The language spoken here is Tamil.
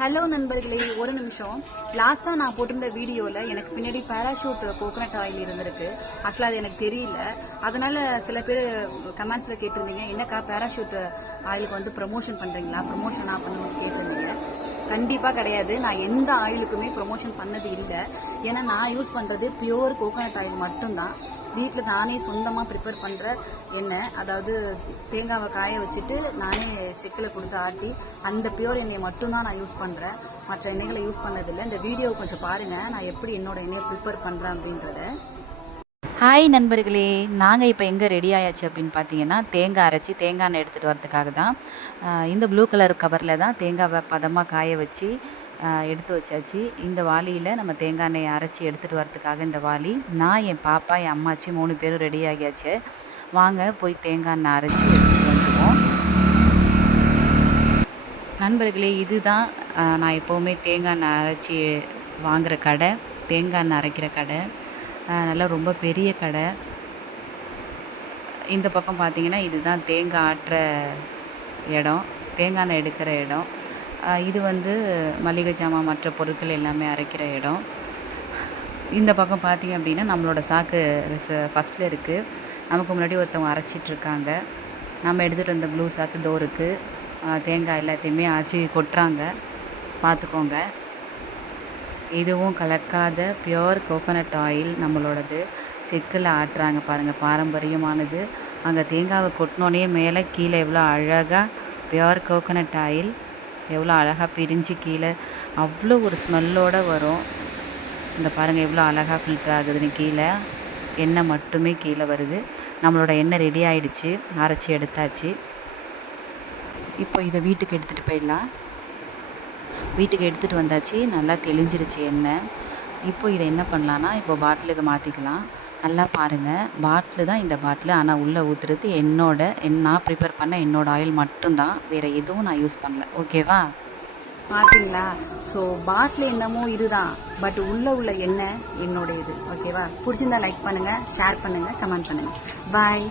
ஹலோ நண்பர்களே, ஒரு நிமிஷம். லாஸ்ட்டாக நான் போட்டிருந்த வீடியோவில் எனக்கு பின்னாடி பேராஷூட் கோகோனட் ஆயில் இருந்திருக்கு. ஆக்சுவலாக அது எனக்கு தெரியல. அதனால் சில பேர் கமெண்ட்ஸில் கேட்டிருந்தீங்க, என்னக்கா பேராஷூட் ஆயிலுக்கு வந்து ப்ரமோஷன் பண்ணுறீங்களா, ப்ரமோஷனாக பண்ணணும்னு கேட்டிருந்தீங்க. கண்டிப்பாக கிடையாது. நான் எந்த ஆயிலுக்குமே ப்ரொமோஷன் பண்ணது இல்லை. ஏன்னா நான் யூஸ் பண்ணுறது பியூர் கோகோனட் ஆயில் மட்டும்தான். வீட்டில் நானே சொந்தமாக ப்ரிப்பேர் பண்ணுற எண்ணெய், அதாவது தேங்காவை காய வச்சுட்டு நானே செக்கில் கொடுத்து ஆட்டி அந்த பியூர் எண்ணெயை மட்டும்தான் நான் யூஸ் பண்ணுறேன். மற்ற எண்ணெய்களை யூஸ் பண்ணதில்லை. இந்த வீடியோவை கொஞ்சம் பாருங்கள், நான் எப்படி என்னோட எண்ணெயை ப்ரிப்பேர் பண்ணுறேன் அப்படின்றத. ஹாய் நண்பர்களே, நாங்கள் இப்போ எங்கே ரெடி ஆயாச்சு அப்படின்னு பார்த்தீங்கன்னா, தேங்காய் அரைச்சி தேங்காய் எண்ணெய் எடுத்துகிட்டு வரதுக்காக தான். இந்த ப்ளூ கலர் கவரில் தான் தேங்காவை பதமாக காய வச்சு எடுத்து வச்சாச்சு. இந்த வாளியில் நம்ம தேங்காய் எண்ணெயை அரைச்சி எடுத்துகிட்டு வரதுக்காக இந்த வாளி. நான், என் பாப்பா, என் அம்மாச்சி 3 பேரும் ரெடி ஆகியாச்சு. வாங்க போய் தேங்காய் எண்ணெய் அரைச்சி எடுத்துகிட்டு வந்துடுவோம். நண்பர்களே, இதுதான் நான் எப்போவுமே தேங்காய் எண்ணெய் அரைச்சி வாங்குகிற கடை, தேங்காய் எண்ணெய் அரைக்கிற கடை. நல்லா ரொம்ப பெரிய கடை. இந்த பக்கம் பார்த்தீங்கன்னா இதுதான் தேங்காய் ஆட்டுற இடம், தேங்காய் எண்ணெய் எடுக்கிற இடம். இது வந்து மளிகை ஜாமான் மற்ற பொருட்கள் எல்லாமே அரைக்கிற இடம். இந்த பக்கம் பார்த்தீங்க அப்படின்னா நம்மளோட சாக்கு ஃபஸ்ட்டில் இருக்குது. நமக்கு முன்னாடி ஒருத்தவங்க அரைச்சிட்ருக்காங்க. நம்ம எடுத்துகிட்டு வந்த ப்ளூ சாக்கு இதோ இருக்குது. தேங்காய் எல்லாத்தையுமே ஆச்சி கொட்டுறாங்க, பார்த்துக்கோங்க. இதுவும் கலக்காத பியோர் கோகோனட் ஆயில் நம்மளோடது. செக்கில் ஆட்டுறாங்க பாருங்கள், பாரம்பரியமானது. அங்கே தேங்காவை கொட்டினோடனே மேலே கீழே எவ்வளோ அழகாக பியோர் கோகோனட் ஆயில் எவ்வளோ அழகாக பிரிஞ்சு கீழே அவ்வளோ ஒரு ஸ்மெல்லோடு வரும். இந்த பாருங்கள் எவ்வளோ அழகாக ஃபில்டர் ஆகுதுன்னு. கீழே எண்ணெய் மட்டுமே கீழே வருது. நம்மளோட எண்ணெய் ரெடி ஆகிடுச்சு, அரைச்சி எடுத்தாச்சு. இப்போ இதை வீட்டுக்கு எடுத்துகிட்டு போயிடலாம். வீட்டுக்கு எடுத்துகிட்டு வந்தாச்சு. நல்லா தெளிஞ்சிருச்சு எண்ணெய். இப்போ இதை என்ன பண்ணலான்னா, இப்போ பாட்டிலுக்கு மாற்றிக்கலாம். நல்லா பாருங்கள், பாட்டிலு தான் இந்த பாட்டிலு. ஆனால் உள்ளே ஊற்றுறது நான் ப்ரிப்பேர் பண்ண என்னோடய ஆயில் மட்டும்தான். வேறு எதுவும் நான் யூஸ் பண்ணல. ஓகேவா? பார்த்தீங்களா? ஸோ பாட்டில் என்னமோ இதுதான், பட் உள்ள எண்ணெய் என்னோட இது. ஓகேவா? பிடிச்சிருந்தா லைக் பண்ணுங்கள், ஷேர் பண்ணுங்கள், கமெண்ட் பண்ணுங்கள். பாய்.